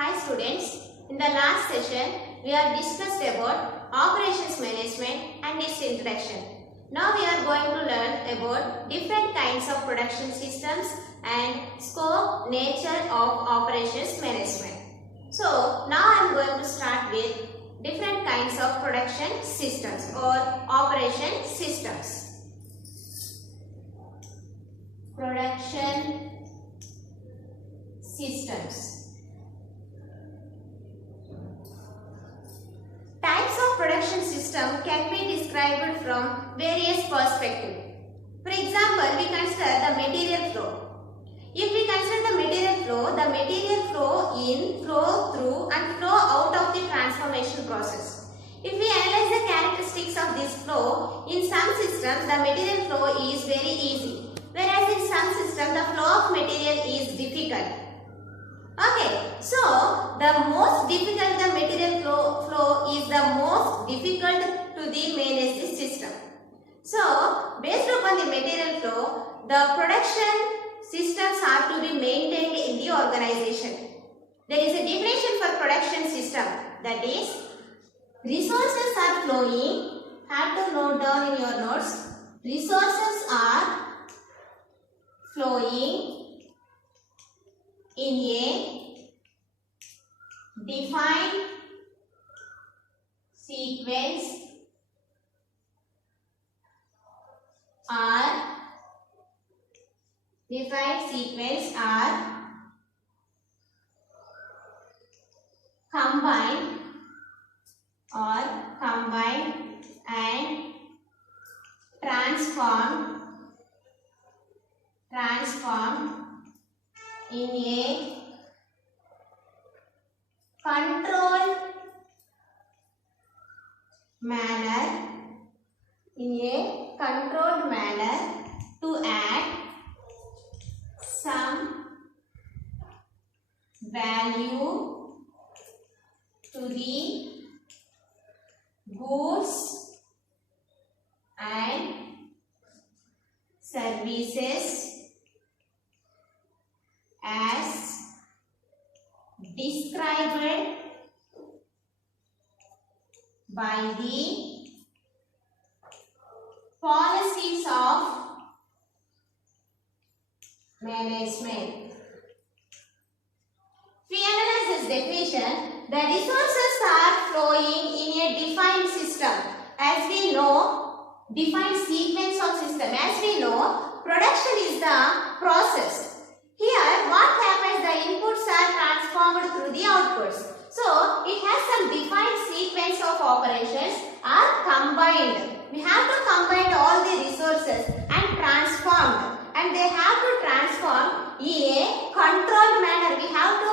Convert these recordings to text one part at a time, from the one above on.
Hi students, in the last session we have discussed about operations management and its introduction. Now we are going to learn about different kinds of production systems and scope, nature of operations management. So now I am going to start with different kinds of production systems or operation systems. Production systems. Types of production system can be described from various perspectives. For example, we consider the material flow. If we consider the material flow in, flow through and flow out of the transformation process. If we analyze the characteristics of this flow, in some systems the material flow is very easy, whereas in some systems the flow of material is difficult. Okay, so the most difficult the material flow is the most difficult to the manage this system. So, based upon the material flow, the production systems are to be maintained in the organization. There is a definition for production system, that is, resources are flowing, have to note down in your notes, resources are flowing in a defined sequence are combined and transformed in a controlled manner to add some value to the goods and services as described by the policies of management. If we analyze this definition, the resources are flowing in a defined system. As we know, defined sequence of system. As we know, production is the process. Here, what happens? The inputs are transformed through the outputs. So, it has some defined sequence of operations are combined. We have to combine all the resources and transform. And they have to transform in a controlled manner. We have the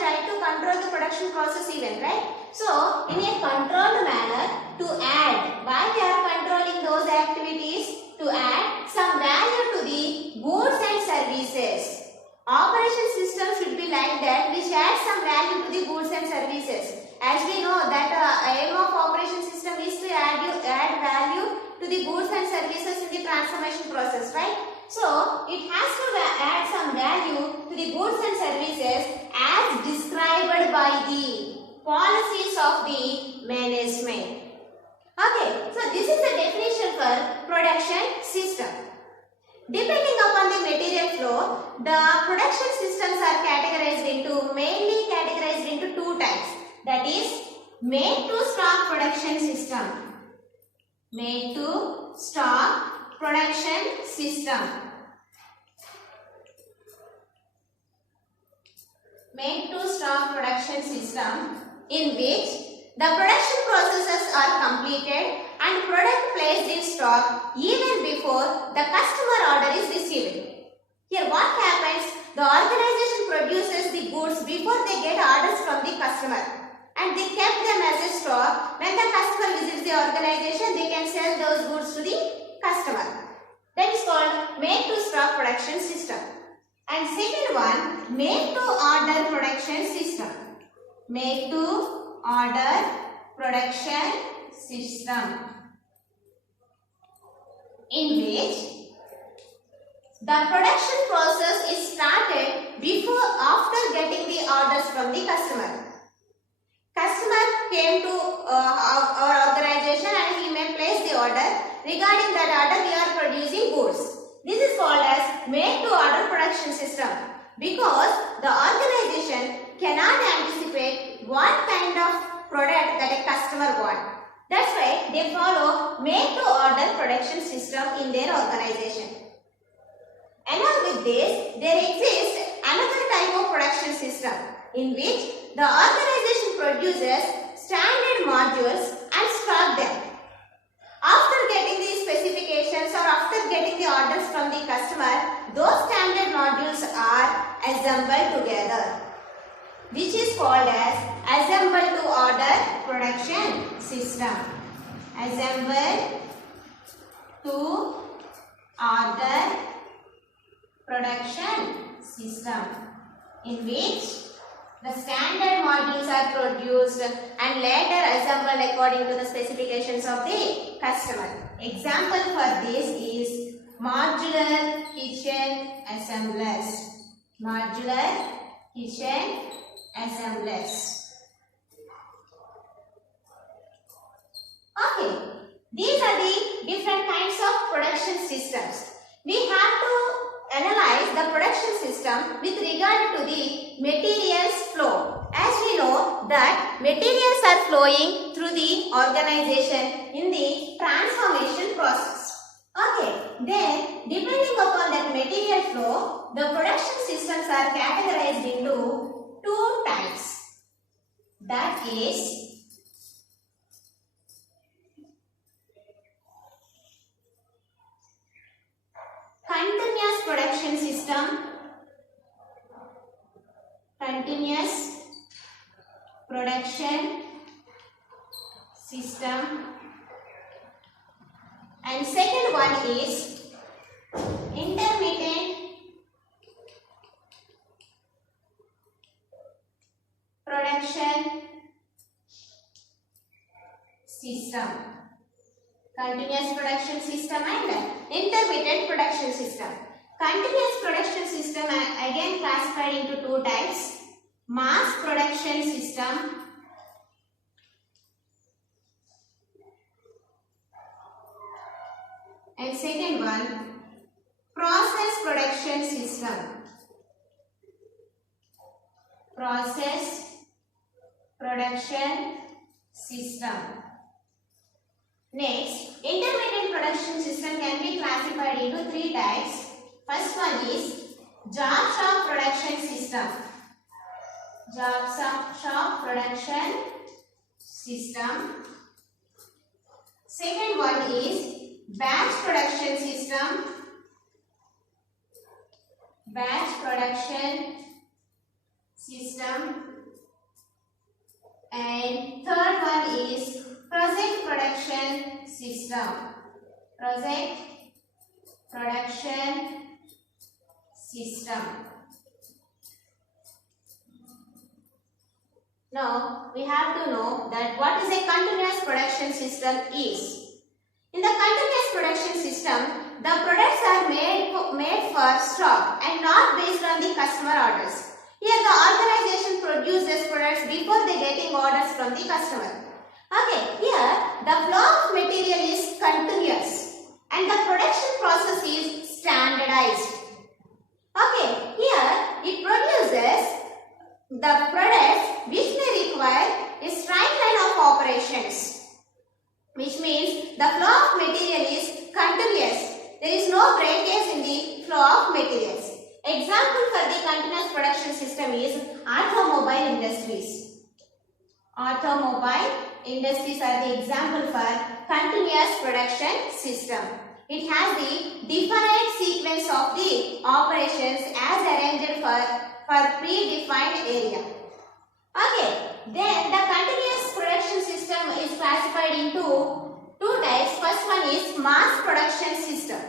right to control the production process even, right? So, in a controlled manner to add. Why we are controlling those activities? To add some value to the goods and services. Operation system should be like that, which adds some value to the goods and services. As we know that aim of operation system is to add value to the goods and services in the transformation process, right? So, it has to add some value to the goods and services as described by the policies of the management. Okay, so this is the definition for production system. Depending upon the material flow, the production systems are mainly categorized into two types. That is, made-to-stock production system. Made-to-stock production system. Made-to-stock production system in which the production processes are completed and product placed in stock even before the customer order is received. Here what happens? The organization produces the goods before they get orders from the customer and they kept them as a stock. When the customer visits the organization, they can sell those goods to the customer. That is called made-to-stock production system. And second one, made-to-order production system. Made-to-order production system in which The production process is started before after getting the orders from the customer. Customer came to our organization and he may place the order. Regarding that order, we are producing goods. This is called as made-to-order production system because the organization cannot anticipate what kind of product that a customer wants. That's why they follow made-to-order production system in their organization. Along with this, there exists another type of production system in which the organization produces standard modules and stock them. After getting the specifications or after getting the orders from the customer, those standard modules are assembled together, which is called as assemble to order production system. Assemble to order production system, in which the standard modules are produced and later assembled according to the specifications of the customer. Example for this is modular kitchen assemblers. Modular kitchen assemblers. Okay, these are the different kinds of production systems. We have to analyze the production system with regard to the materials flow. As we know that materials are flowing through the organization in the transformation process. Okay, then depending upon that material flow, the production systems are categorized into two types. That is continuous production system, continuous production system, and second one is intermittent production system. Continuous production system and intermittent production system. Continuous production system are again classified into two types. Mass production system and second one process production system. Process production system. Next, intermittent production system can be classified into three types. First one is job shop production system. Job shop production system. Second one is batch production system. Batch production system. And third one is project production system. Project production system. Now we have to know that what is a continuous production system is. In the continuous production system, the products are made for stock and not based on the customer orders. Here the organization produces products before they getting orders from the customer. Okay, here the flow of material is continuous and the production process is standardized. Okay, here it produces the products which may require a straight line of operations, which means the flow of material is continuous. There is no breakage in the flow of materials. Example for the continuous production system is automobile industries. Automobile industries are the example for continuous production system. It has the definite sequence of the operations as arranged for predefined area. Okay, then the continuous production system is classified into two types. First one is mass production system.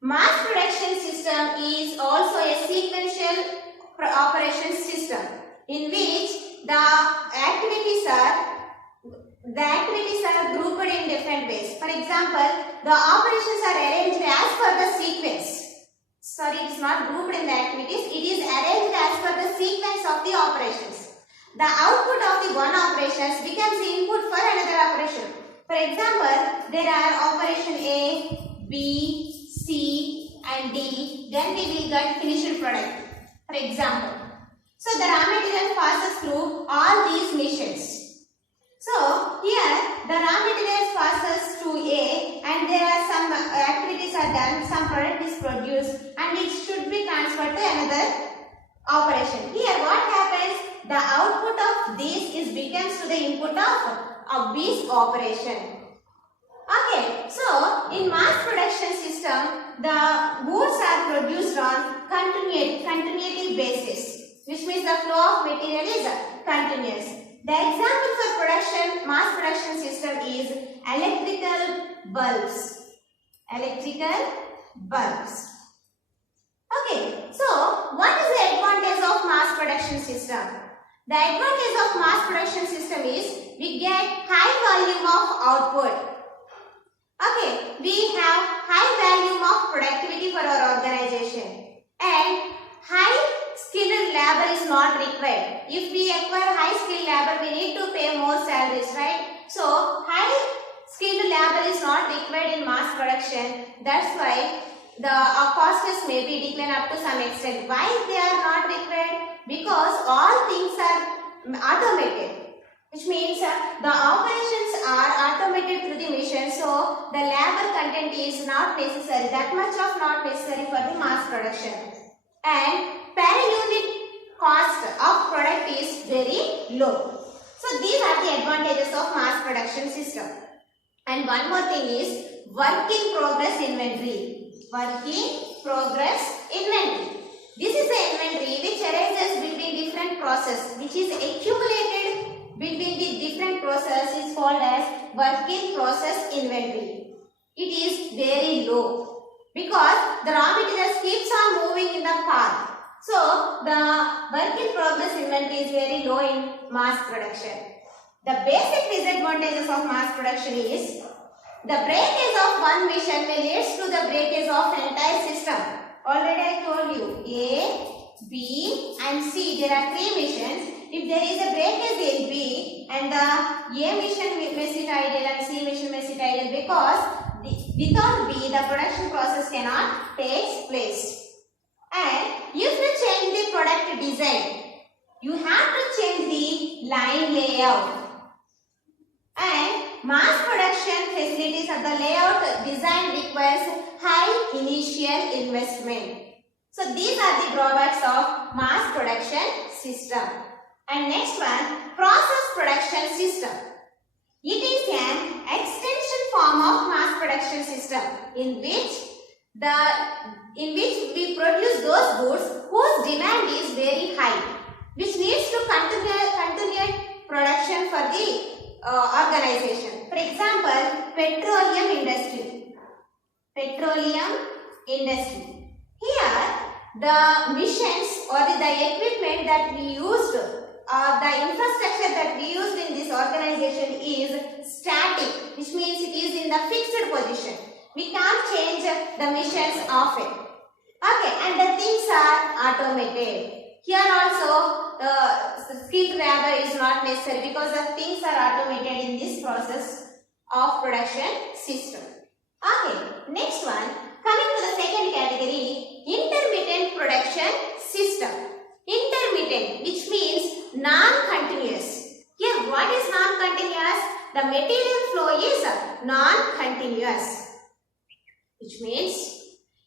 Mass production system is also a sequential operation system in which the activities are grouped in different ways. For example, the operations are arranged as per the sequence. sorry, it is not grouped in the activities. It is arranged as per the sequence of the operations. The output of the one operations becomes the input for another operation. For example, there are operation A, B, C and D. Then we will get finished product. For example. So the raw material passes through all these missions. So here the raw material passes through A and there are some activities are done, some product is produced and it should be transferred to another operation. Here what happens? The output of this is becomes to the input of this operation. Okay, so in mass production system, the goods are produced on continuative basis, which means the flow of material is continuous. The example for mass production system is electrical bulbs. Electrical bulbs. Okay, so what is the advantage of mass production system? The advantage of mass production system is we get high volume of output. Okay, we have high volume of productivity for our organization and high skilled labor is not required. If we acquire high skilled labor, we need to pay more salaries, right? So, high skilled labor is not required in mass production. That's why the costs may be declined up to some extent. Why they are not required? Because all things are automated. Which means the operations are automated through the machine, so the labor content is not necessary, that much of not necessary for the mass production. And per unit cost of product is very low. So these are the advantages of mass production system. And one more thing is work in progress inventory. Work in progress inventory. This is the inventory which arises between different process, which is accumulated between the different process is called as work in process inventory. It is very low because the raw materials keeps on moving in the path. So the work in progress inventory is very low in mass production. The basic disadvantages of mass production is the breakage of one mission may lead to the breakage of an entire system. Already I told you A, B and C, there are three missions. If there is a breakage in B and the A mission may sit idle and C mission may sit idle because without B the production process cannot take place. And if you change the product design, you have to change the line layout. And mass production facilities of the layout design requires high initial investment. So these are the drawbacks of mass production system. And next one, process production system. It is an extension form of mass production system in which we produce those goods whose demand is very high, which needs to continue production for the organization. For example, petroleum industry. Here, the machines or the equipment that we used, the infrastructure that we used in this organization is static, which means it is in the fixed position. We can't change the machines often. Okay, and the things are automated. Here also, skilled labor is not necessary because the things are automated in this process of production system. Okay, next one, coming to the second category, intermittent production system. Intermittent, which means non-continuous. Here, what is non-continuous? The material flow is non-continuous, which means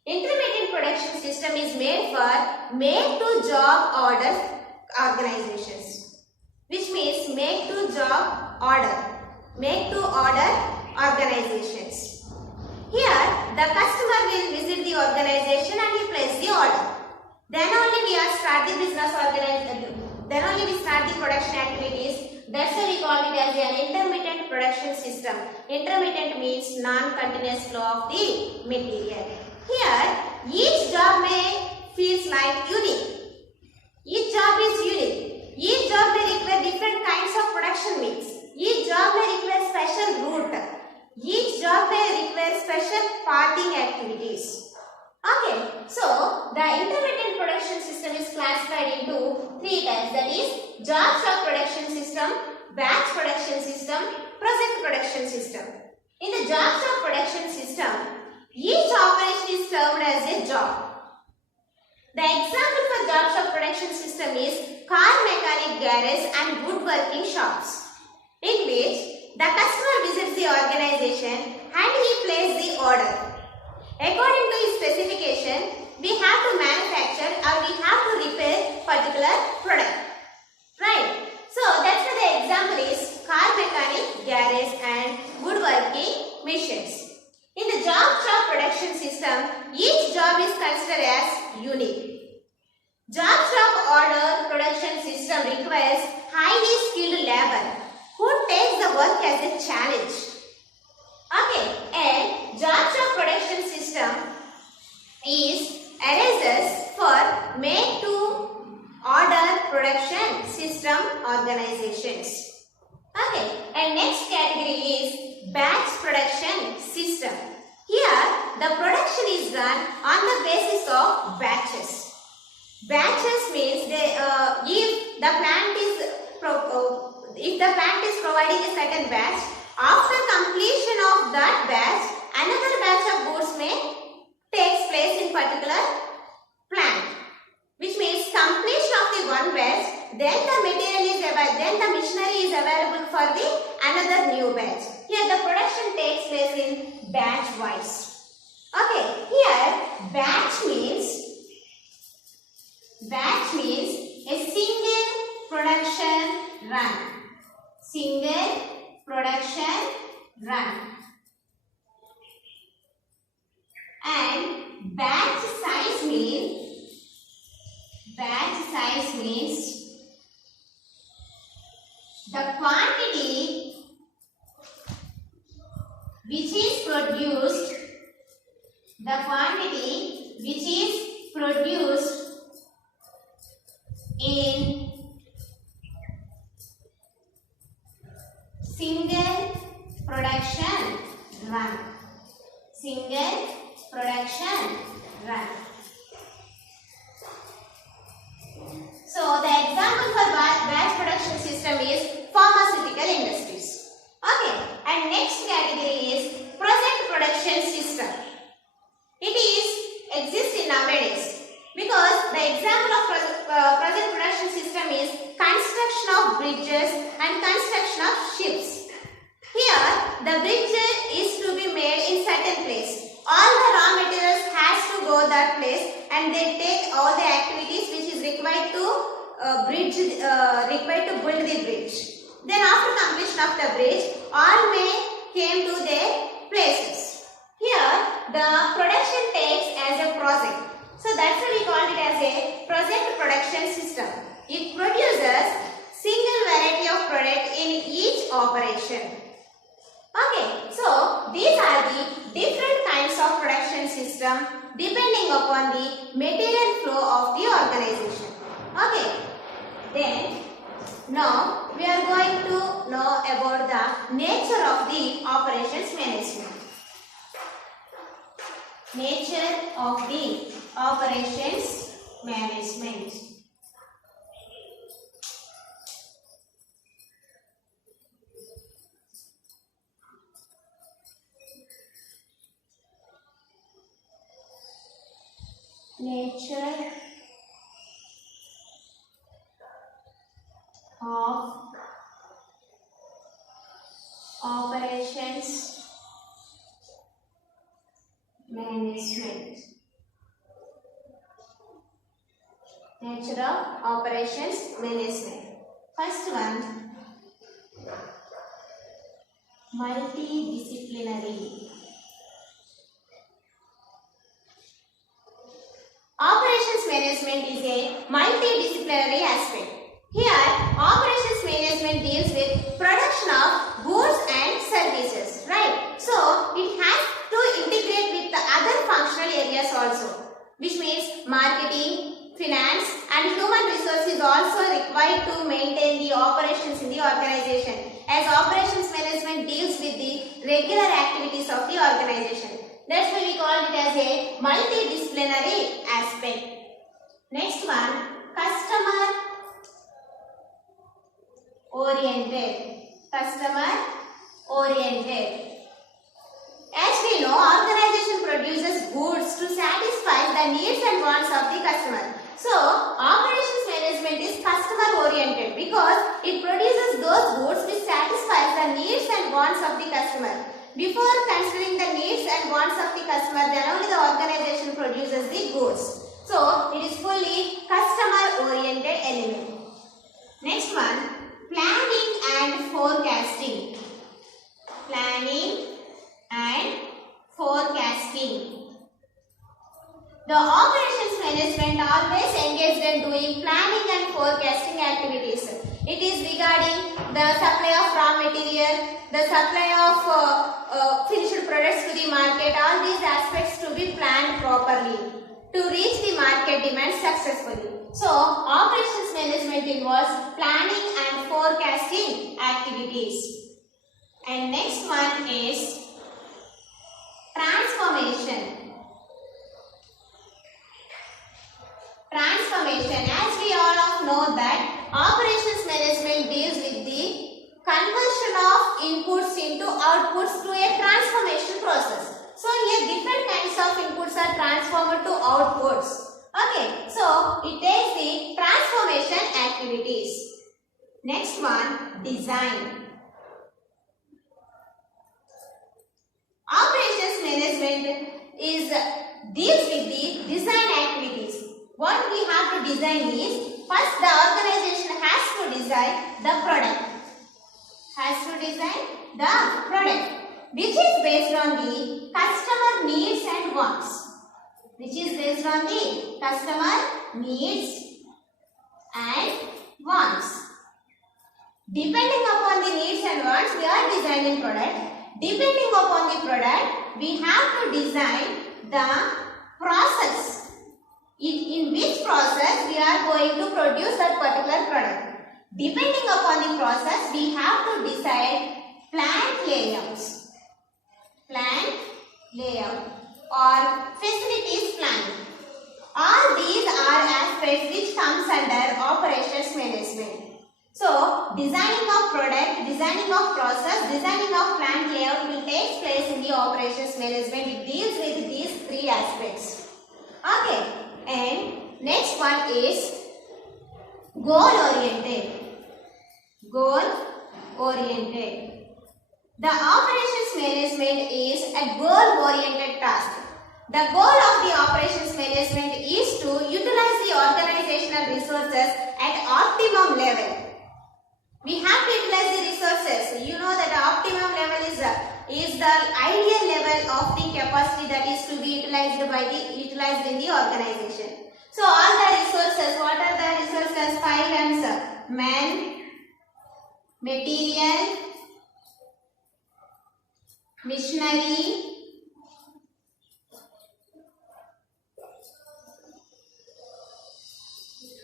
intermittent production system is made for make-to-job order organizations, which means make-to-job order, make-to-order organizations. Here, the customer will visit the organization and he places the order. Then only we start the business organization. Then only we start the production activities. That's why we call it as an intermittent production system. Intermittent means non-continuous flow of the material. Here, each job may feels like unique. Each job is unique. Each job may require different kinds of production mix. Each job may require special route. Each job may require special parting activities. Okay, so the intermittent production system is classified into three types, that is job stock production system, batch production system, project production system. In the job stock production system, each operation is termed as a job. The example for job stock production system is car mechanic garage and woodworking shops, in which the customer visits the organization and he places the order. According to his specification, we have to manufacture or we have to repair particular product. Right? So that's why the example is car mechanic, garage and woodworking machines. In the job stock production system, each job is considered as unique. Job stock order production system requires highly skilled labor who takes the work as a challenge. Okay, and job stock production system arises for made to order production system organizations. Okay, and next category is batch production system. Here, the production is done on the basis of batches. Batches means if the plant is providing a certain batch, after completion of that batch, another batch of goods may takes place in particular plant, which means completion of the one batch, then the material is then the machinery is available for the another new batch. Here the production takes place in batch wise. Okay, here batch means a single production run. Single production run. And batch size means the quantity which is produced in single production run. Single production run. So the example for batch production system is pharmaceutical industries. Okay, and next category is project production system. It exists in nowadays because the example of project production system is construction of bridges and construction of ships. Here, the bridge is to be made in certain place. All the raw materials has to go that place, and they take all the activities which is required to build the bridge. Then after completion of the bridge, all may came to their places. Here, the production takes as a project. So that's why we called it as a project production system. It produces single variety of product in each operation. Okay, so these are the different kinds of production system depending upon the material flow of the organization. Okay, then now we are going to know about the nature of the operations management. Nature of the operations management. Nature of operations management. Nature of operations management. First one, multidisciplinary. Operations management is a multidisciplinary aspect. Here, operations management deals with production of goods and services, right? So, it has to integrate with the other functional areas also, which means marketing, finance and human resources also required to maintain the operations in the organization, as operations management deals with the regular activities of the organization. That's why we call it as a multidisciplinary aspect. Next one, customer oriented. Customer oriented. As we know, organization produces goods to satisfy the needs and wants of the customer. So, operations management is customer oriented because it produces those goods which satisfies the needs and wants of the customer. Before considering the needs and wants of the customer, then only the organization produces the goods. So, it is fully customer oriented element. Next one, planning and forecasting. Planning and forecasting. The operations management always engaged in doing planning and forecasting activities. It is regarding the supply of raw material, the supply of finished products to the market. All these aspects to be planned properly to reach the market demand successfully. So, operations management involves planning and forecasting activities. And next one is transformation. Transformation. As we all know that operations management deals with the conversion of inputs into outputs to a transformation process. So here different kinds of inputs are transformed to outputs. Okay, so it takes the transformation activities. Next one, design. Operations management deals with the design activities. What we have to design is, first the organization has to design the product. Which is based on the customer needs and wants. Depending upon the needs and wants, we are designing product. Depending upon the product, we have to design the process. In which process we are going to produce that particular product. Depending upon the process, we have to decide plant layouts. Plant layout or facilities planning. All these are aspects which comes under operations management. So, designing of product, designing of process, designing of plant layout will take place in the operations management. It deals with these three aspects. Okay, and next one is goal-oriented. Goal-oriented. The operations management is a goal-oriented task. The goal of the operations management is to utilize the organizational resources at optimum level. We have to utilize the resources. You know that optimum level is the ideal level of the capacity that is to be utilized in the organization. So all the resources, what are the resources? 5 M's: man, material, machinery,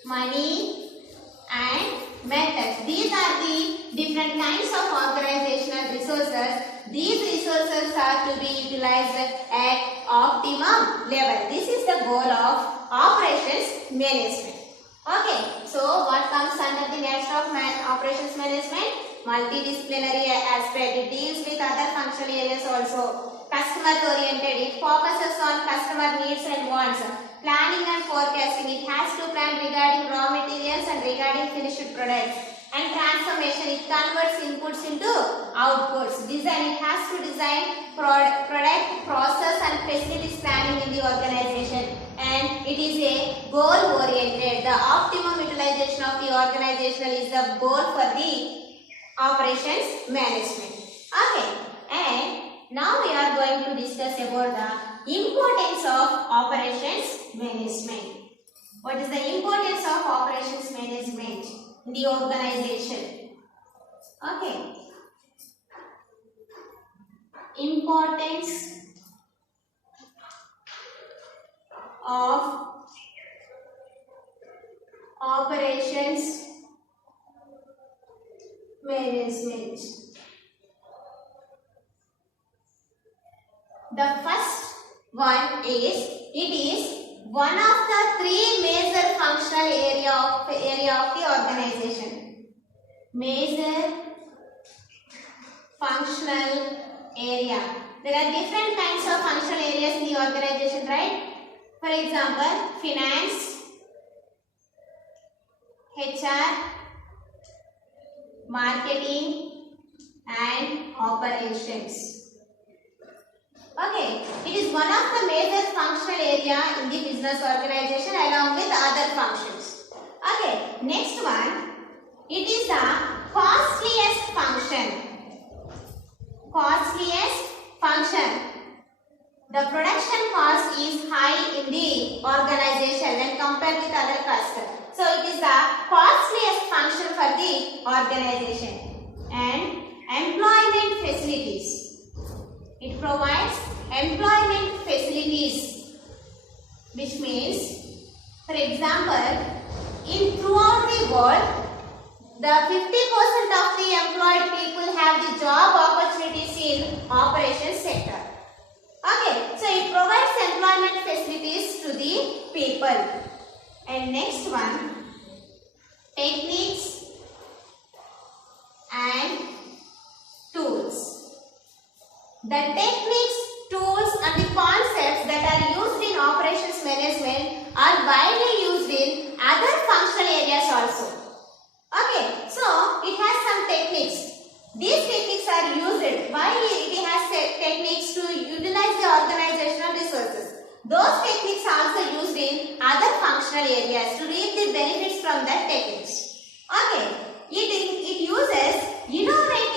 money and methods. These are the different kinds of organizational resources. These resources are to be utilized at optimum level. This is the goal of operations management. Okay, so what comes under the nature of operations management? Multidisciplinary aspect. It deals with other functional areas also. Customer oriented. It focuses on customer needs and wants. Planning and forecasting. It has to plan regarding raw materials and regarding finished products. And transformation. It converts inputs into outputs. Design. It has to design product, process and facilities planning in the organization. And it is a goal oriented. The optimum utilization of the organizational is the goal for the operations management. Okay, and now we are going to discuss about the importance of operations management. What is the importance of operations management in the organization? Okay, importance of operations management. The first one is, it is one of the three major functional area of the organization. Major functional area. There are different kinds of functional areas in the organization, right? For example, finance, HR, marketing and operations. Okay, it is one of the major functional area in the business organization along with other functions. Okay, next one, it is the costliest function. Costliest function. The production cost is high in the organization when compared with other costs. So it is the costliest function for the organization. And employment facilities. It provides employment facilities, which means, for example, in throughout the world, the 50% of the employed people have the job opportunities in operations sector. Okay, so it provides employment facilities to the people. And next one, techniques and tools. The techniques, tools and the concepts that are used in operations management are widely used in other functional areas also. Okay, so it has some techniques. These techniques are used. Why it has techniques to utilize the organizational resources. Those techniques are also used in other functional areas to reap the benefits from that techniques. Okay, it uses innovative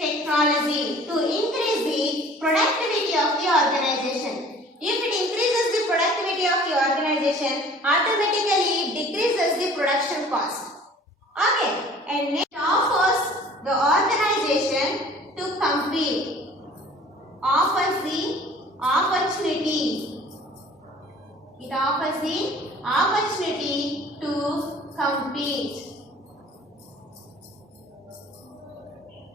technology to increase the productivity of the organization. If it increases the productivity of the organization, automatically it decreases the production cost. Okay, and it offers the organization to compete. Offers the opportunity. It offers the opportunity to compete.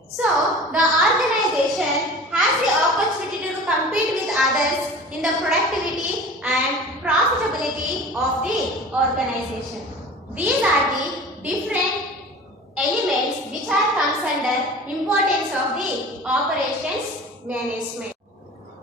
So, the organization has the opportunity to compete with others in the productivity and profitability of the organization. These are the different elements which are comes under importance of the operations management.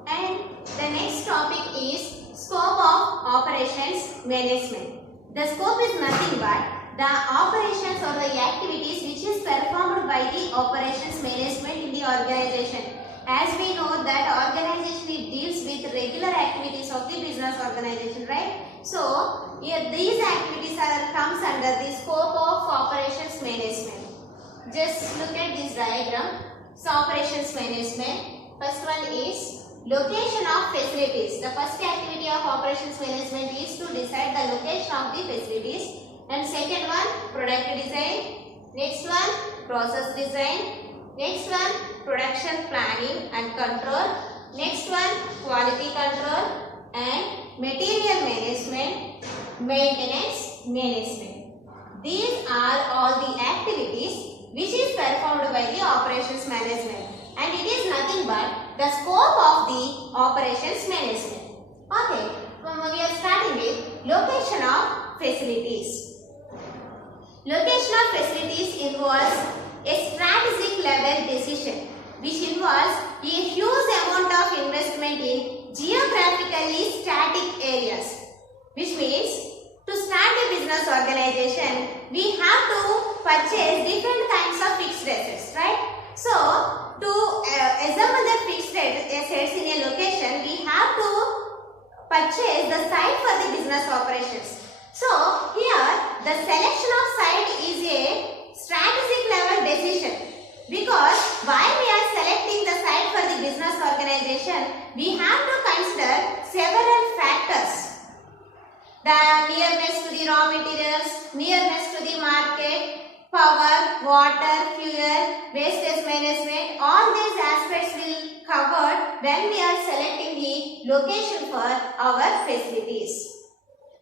And the next topic is scope of operations management. The scope is nothing but the operations or the activities which is performed by the operations management in the organization. As we know that organization deals with regular activities of the business organization, right? So here these activities comes under the scope of operations management. Just look at this diagram. So operations management. First one is location of facilities. The first activity of operations management is to decide the location of the facilities. And second one, product design. Next one, process design. Next one, production planning and control. Next one, quality control and material management, maintenance management. These are all the activities which is performed by the operations management, and it is nothing but the scope of the operations management. Okay, we are starting with location of facilities. Location of facilities involves a strategic level decision which involves a huge amount of investment in geographically static areas, which means to start a business organization we have to purchase different kinds of fixed assets, right? So to assemble the fixed assets in a location we have to purchase the site for the business operations. So here the selection of site is a strategic level decision, because while we are selecting the site for the business organization we have to consider several factors. The nearness to the raw materials, nearness to the market, power, water, fuel, wastage management, all these aspects will covered when we are selecting the location for our facilities.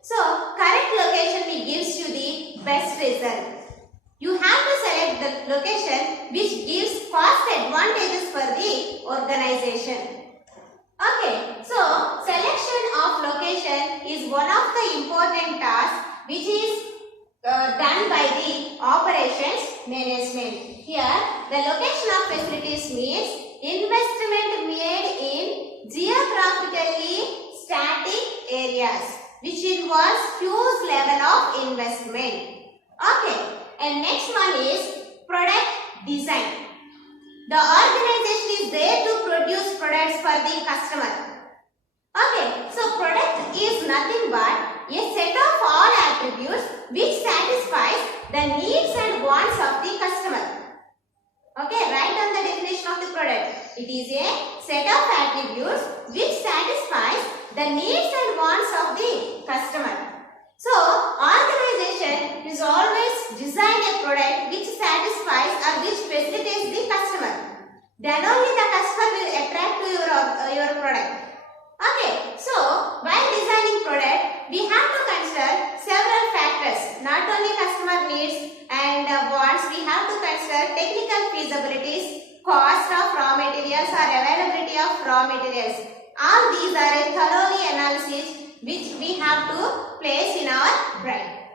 So, correct location gives you the best result. You have to select select the location which gives cost advantages for the organization. Okay, so selection of location is one of the important tasks which is done by the operations management. Here, the location of facilities means investment made in geographically static areas, which involves huge level of investment. Okay, and next one is product design. The organization is there to produce products for the customer. Okay, so product is nothing but a set of all attributes which satisfies the needs and wants of the customer. Okay, write down the definition of the product. It is a set of attributes which satisfies the needs and wants of the customer. So, organization is always design a product which satisfies or which facilitates the customer. Then only the customer will attract to your product. Okay, so while designing product, we have to consider several factors. Not only customer needs and wants, we have to consider technical feasibilities, cost of raw materials or availability of raw materials. All these are a thoroughly analysis which we have to place in our brain.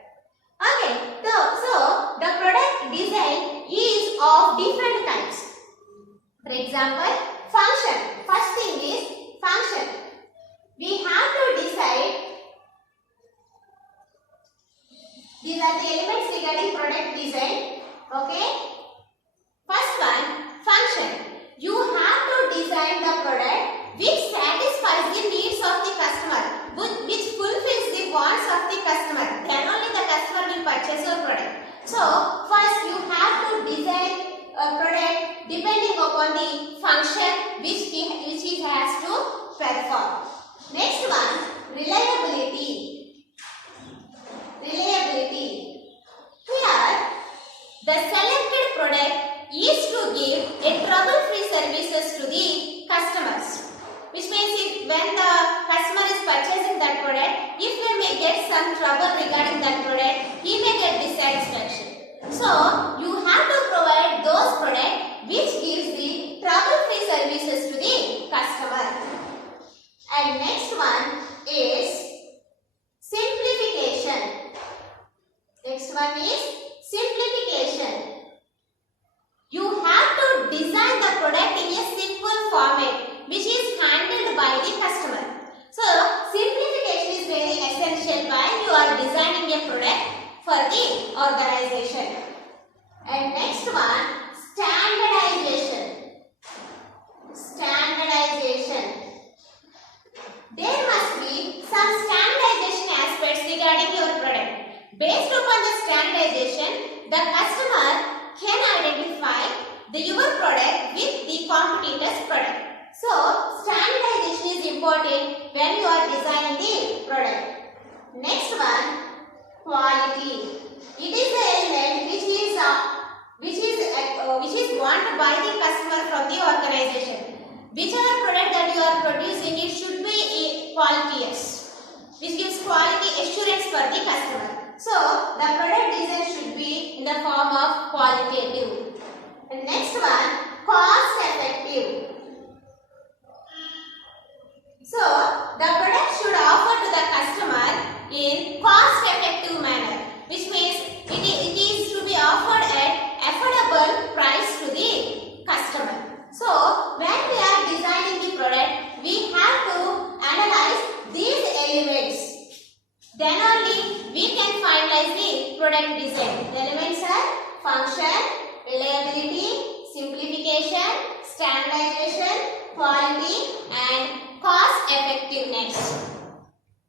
Okay, so the product design is of different kinds. For example, function. First thing is function. We have to decide, these are the elements regarding product design. Okay. First one, function. You have to design the product which satisfies the needs of the customer, which fulfills the wants of the customer. Then only the customer will purchase your product. So, first you have to design a product depending upon the function which it has to perform. Next one, reliability. Reliability. Here, the selected product is to give a trouble-free services to the customers. Which means when the customer is purchasing that product, if he may get some trouble regarding that product, he may get dissatisfaction. So, you have to provide those products which gives the trouble-free services to the customer. And next one is simplification. Next one is simplification. You have to design the product in a simple format which is handled by the customer. So, simplification is very essential while you are designing a product for the organization. And next one, standardization. Standardization. There must be some standardization aspects regarding your product. Based upon the standardization, the customer can identify your product with the competitor's product. So, standardization is important when you are designing the product. Next one, quality. It is the element which is wanted by the customer from the organization. Whichever product that you are producing, it should be quality-ish, which gives quality assurance for the customer. So, the product design should be in the form of qualitative. And next one, cost effective. So, the product should offer to the customer in cost effective manner, which means it is to be offered at affordable price to the customer. So, when we are designing the product, we have to analyze these elements. Then only we can finalize the product design. The elements are function, reliability, simplification, standardization, quality and cost effectiveness.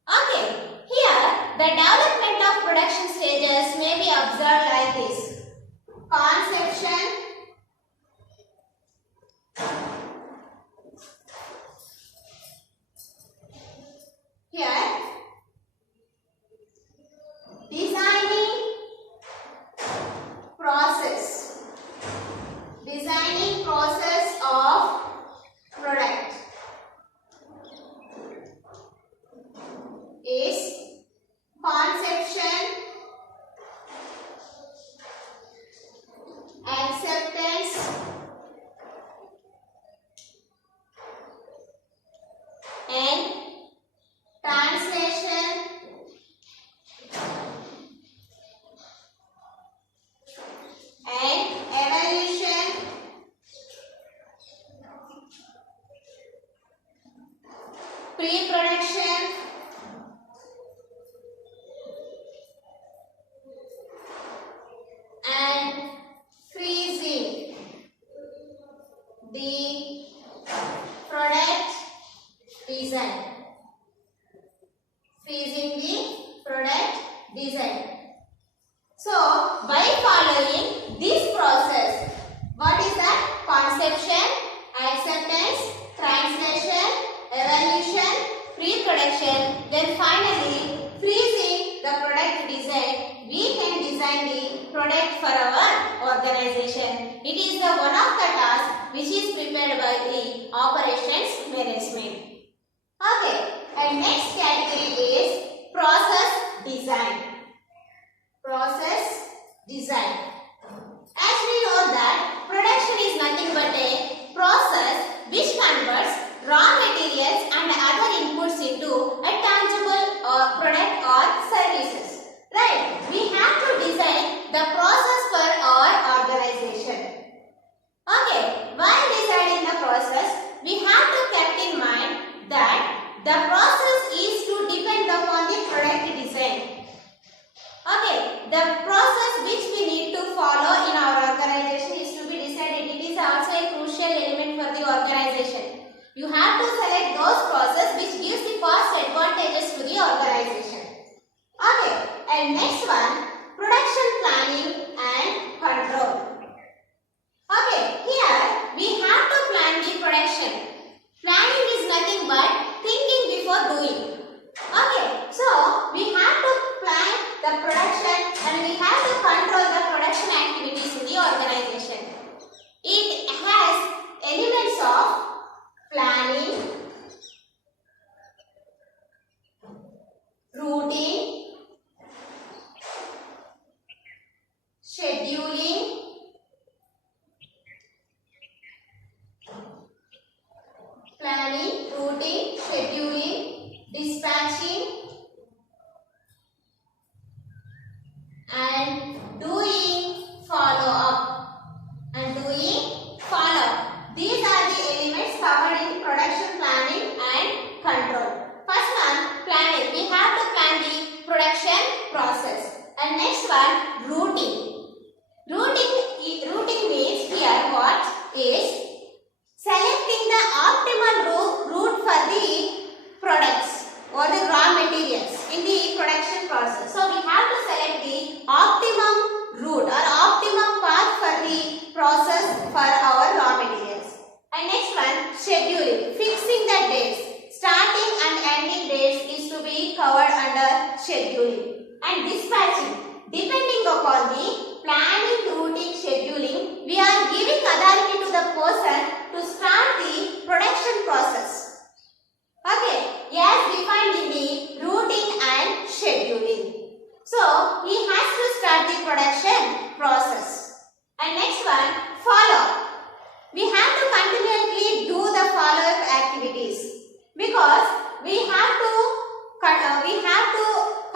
Okay, here the development of production stages may be observed like this. Conception, here designing process of product is conception design. So, by following this process, what is that? Conception, acceptance, translation, evaluation, pre-production, then finally freezing the product design, we can design the product for our organization. It is the one of the tasks which is prepared by the operations management. Okay, and next category is process design. Process design. As we know that production is nothing but a process which converts raw materials and other inputs into a tangible product or services. Right? We have to design the process for our organization. Okay, while designing the process, we have to keep in mind that the process is to depend upon the product design. Okay, the process which we need to follow in our organization is to be decided. It is also a crucial element for the organization. You have to select those processes which gives the cost advantages to the organization. Okay, and next one, production planning and control. Okay, here we have to plan the production. Planning is nothing but thinking before doing. Okay, so we have to plan the production and we have to control the production activities in the organization. It has elements of planning, routing, scheduling, planning, routing, scheduling, dispatching, and doing follow-up. These are the elements covered in production planning and control. First one, planning. We have to plan the production process. And next one, routing. Routing means here what is selecting the optimal route for the products or the raw materials in the production process. So we have to select the optimum route or optimum path for the process for our raw materials. And next one, scheduling. Fixing the dates. Starting and ending dates is to be covered under scheduling. And dispatching. Depending upon the planning, routing, scheduling, we are giving authority to the person to start the production process. Okay, as defined in the routing and scheduling. So, he has to start the production process. And next one, follow. We have to continually do the follow-up activities because we have to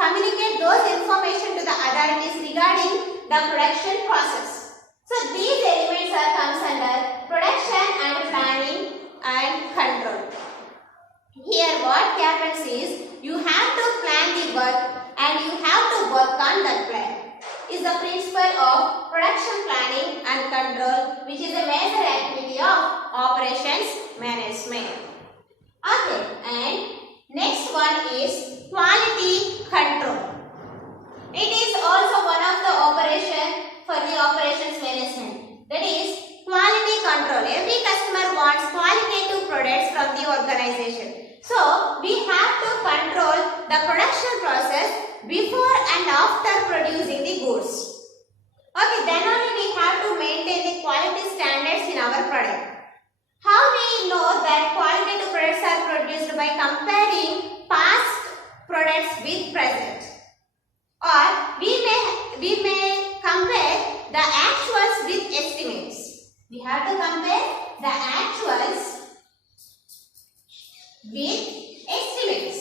communicate those information to the authorities regarding the production process. So these elements comes under production and planning and control. Here what happens is you have to plan the work and you have to work on that plan. Is the principle of production planning and control, which is a major activity of operations management. Okay, and next one is quality control. It is also one of the operation for the operations management. That is quality control. Every customer wants qualitative products from the organization. So we have to control the production process before and after producing the goods. Okay, then only we have to maintain the quality standards in our product. How we know that qualitative products are produced? By comparing past products with present. Or we may compare the actuals with estimates. We have to compare the actuals with estimates.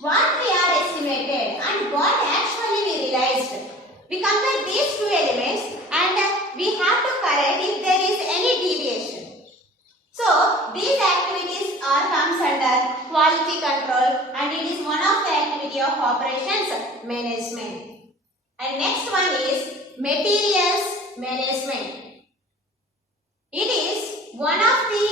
What we are estimated and what actually we realized. We compare these two elements and we have to correct if there is any deviation. So these activities comes under quality control and it is one of the activity of operations management. And next one is materials management. It is one of the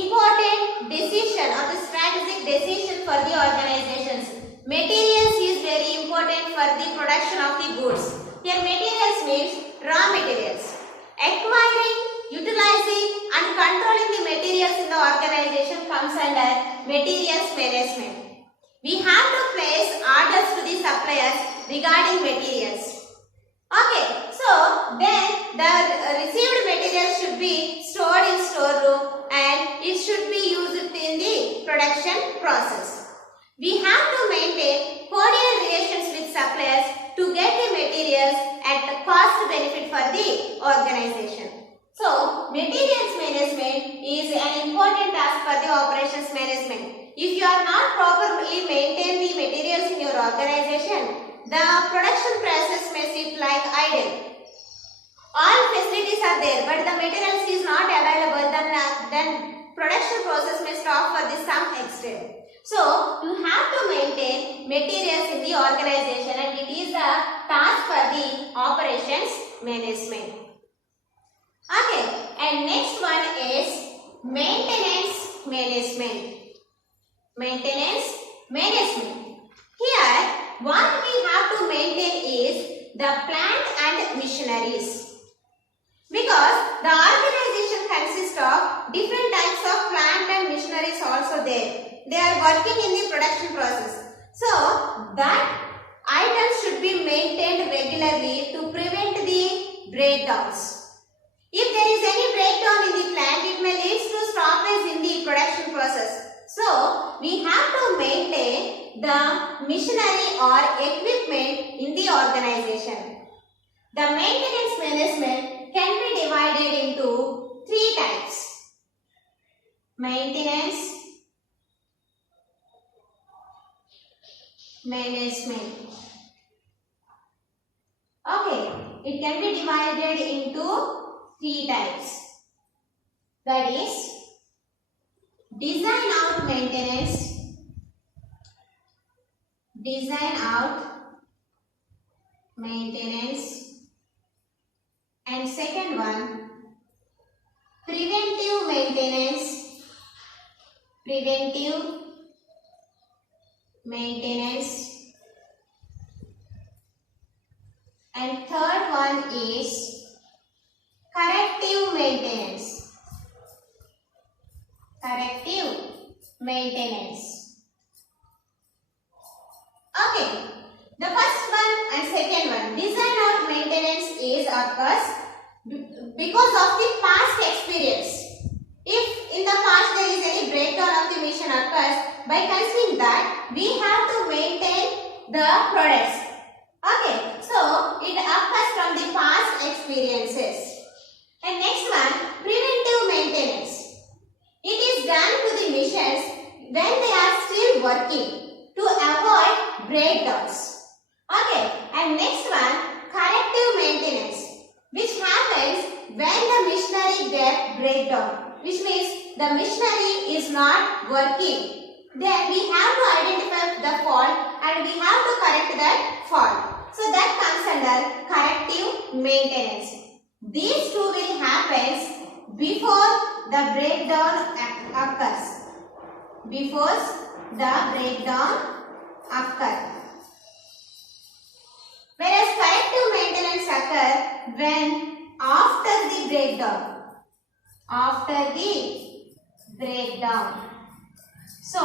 important decision or the strategic decision for the organizations. Materials is very important for the production of the goods. Here materials means raw materials. Acquiring, utilizing and controlling the materials in the organization comes under materials management. We have to place orders to the suppliers regarding materials. Okay, so then the received material should be stored in storeroom and it should be used in the production process. We have to maintain cordial relations with suppliers to get the materials at the cost benefit for the organization. So, materials management is an important task for the operations management. If you are not properly maintain the materials in your organization, the production process may sit like idle. All facilities are there, but the materials is not available, then production process may stop for some extent. So, you have to maintain materials in the organization and it is the task for the operations management. Okay, and next one is maintenance management. Maintenance management. Here, what we have to maintain is the plant and machineries. Because the organization consists of different types of plant and machineries also there. They are working in the production process. So, that items should be maintained regularly to prevent the breakdowns. If there is any breakdown in the plant, it may lead to stoppage in the production process. So, we have to maintain the machinery or equipment in the organization. The maintenance management can be divided into three types. Maintenance management. Okay, it can be divided into three types. That is design out maintenance, and second one preventive maintenance, and third one is corrective maintenance. Okay, the first one and second one, design out maintenance is occurs because of the past experience. If in the past there is any breakdown of the machine occurs, by considering that we have to maintain the products. Okay, so it occurs from the past experiences. And next one, preventive maintenance. It is done to the machines when they are still working to avoid breakdowns. Okay, and next one, corrective maintenance, which happens when the machinery gets breakdown, which means the machinery is not working. Then we have to identify the fault and we have to correct that fault. So that comes under corrective maintenance. These two will happen before the breakdown occurs. Whereas corrective maintenance occurs when after the breakdown. So,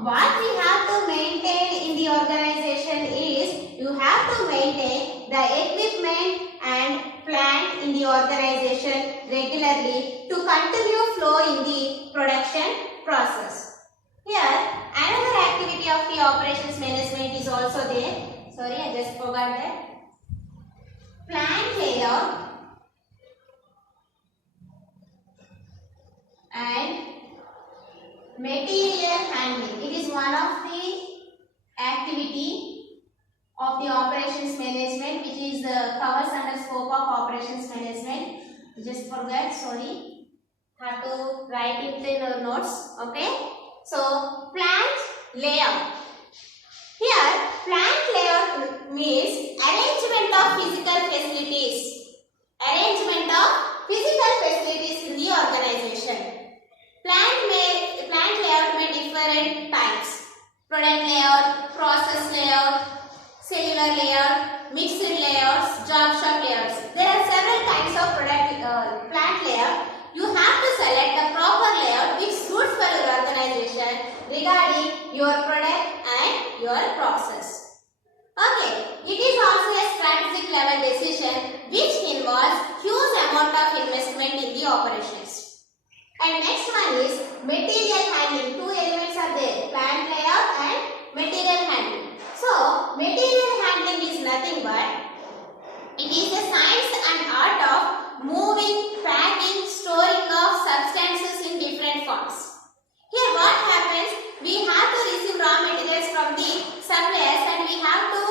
what we have to maintain in the organization is, you have to maintain the equipment and plant in the organization regularly to continue flow in the production process. Here, another activity of the operations management is also there. Sorry, I just forgot that. Plant layout and material handling. It is one of the activity of the operations management which is covers under scope of operations management. Just forget, sorry. Have to write it in your notes. Okay. So, plant layout. Here, plant layout means arrangement of physical facilities. Arrangement of physical facilities in the organization. Plant layout may differ in types. product layout, process layout, cellular layout, mixed layouts, job shop layouts. There are several kinds of plant layout. You have to select the proper layout which suits for your organization regarding your product and your process. Okay, it is also a strategic level decision which involves huge amount of investment in the operations. And next one is material handling. Two elements are there, plant layout and material handling. So, material handling is nothing but it is a science and art of moving, packing, storing of substances in different forms. Here what happens, we have to receive raw materials from the suppliers and we have to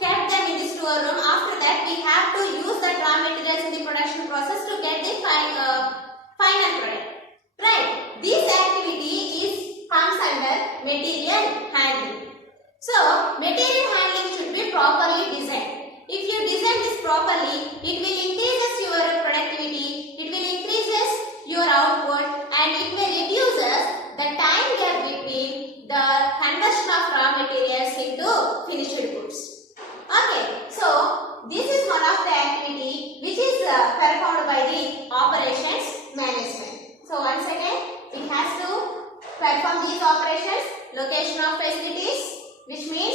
keep them in the storeroom. After that we have to use the raw materials in the production process to get the final product. Right, this activity comes under material handling. So, material handling should be properly designed. If you design this properly, it will increase your productivity, it will increase your output and it will reduce the time gap between the conversion of raw materials into finished goods. Okay, so this is one of the activity which is performed by the operations management. So once again, it has to perform these operations, location of facilities, which means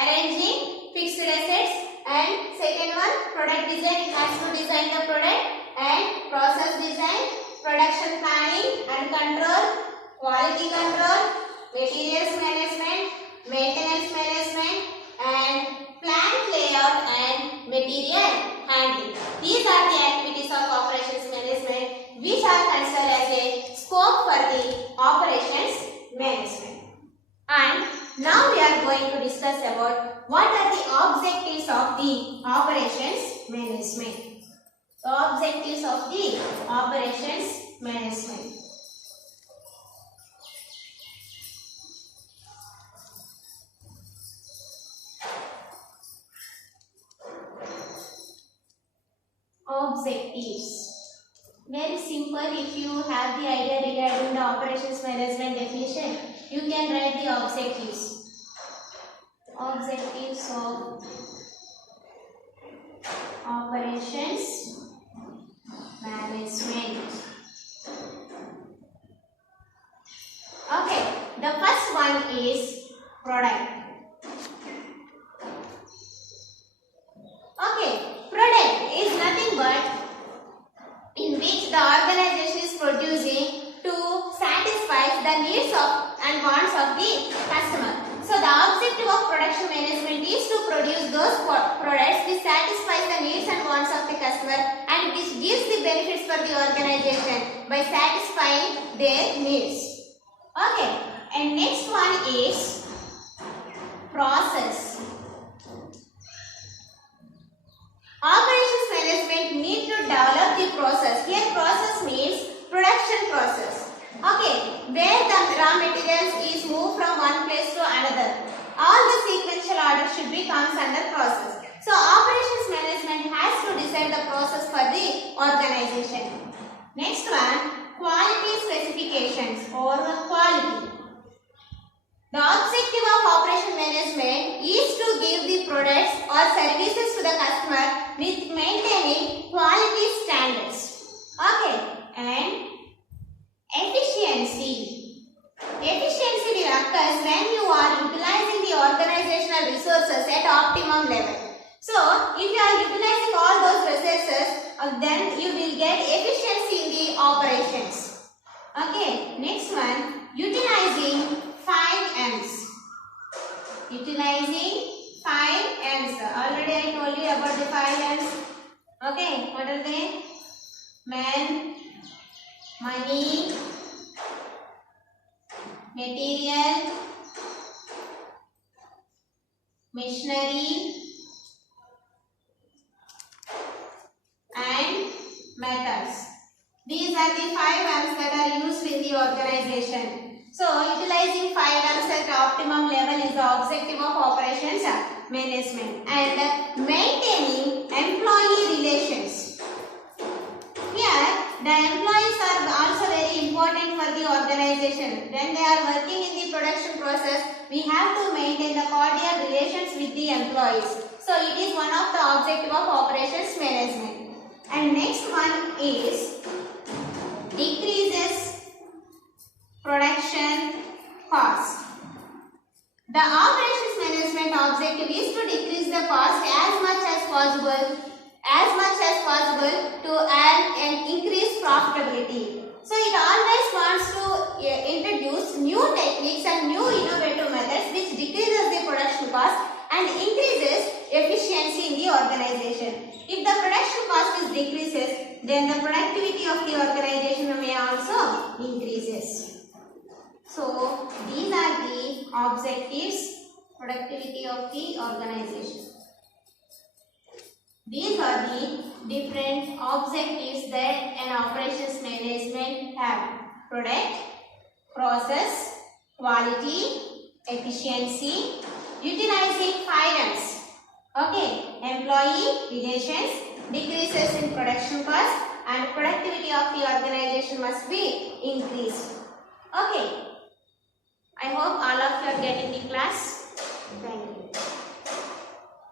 arranging fixed assets, and second one, product design, it has to design the product, and process design, production planning and control, quality control, materials management, maintenance management, and plant layout and material handling. These are the activities of operations management which are considered as a scope for the operations management. And now we are going to discuss about what are the objectives of the operations management. The objectives of the operations management. Objectives. Very simple. If you have the idea regarding the operations management definition, you can write the objectives. Objectives of operations management. Okay, the first one is product. Okay, product is nothing but in which the organization is producing to satisfy the needs of and wants of the customer. So the objective of production management is to produce those products which satisfy the needs and wants of the customer and which gives the benefits for the organization by satisfying their needs. Okay, and next one is process. Operations management need to develop the process. Here process means production process. Okay, where the raw materials is moved from one place to another. All the sequential order should be comes under process. So operations management has to design the process for the organization. Next one, quality specifications or quality. The objective of operation management is to give the products or services to the customer with maintaining quality standards. Okay, and efficiency. Efficiency will occur when you are utilizing the organizational resources at optimum level. So, if you are utilizing all those resources, then you will get efficiency in the operations. Okay, next one, utilizing 5 M's. Utilizing 5 M's. Already I told you about the 5 M's. Okay, what are they? Man, money, material, machinery, and methods. These are the 5 M's that are used in the organization. So, utilizing 5 M's at optimum level is the objective of operations management, and maintaining employee relations. Here, the employees are also very important for the organization. When they are working in the production process, we have to maintain the cordial relations with the employees. So it is one of the objective of operations management. And next one is decreases production cost. The operations management objective is to decrease the cost as much as possible to earn and increase profitability. So it always wants to introduce new techniques and new innovative methods which decreases the production cost and increases efficiency in the organization. If the production cost is decreases, then the productivity of the organization may also increases. So these are the objectives, productivity of the organization. These are the different objectives that an operations management have: product, process, quality, efficiency, utilizing finance, okay, employee relations, decreases in production cost, and productivity of the organization must be increased. Okay, I hope all of you are getting the class. Thank you.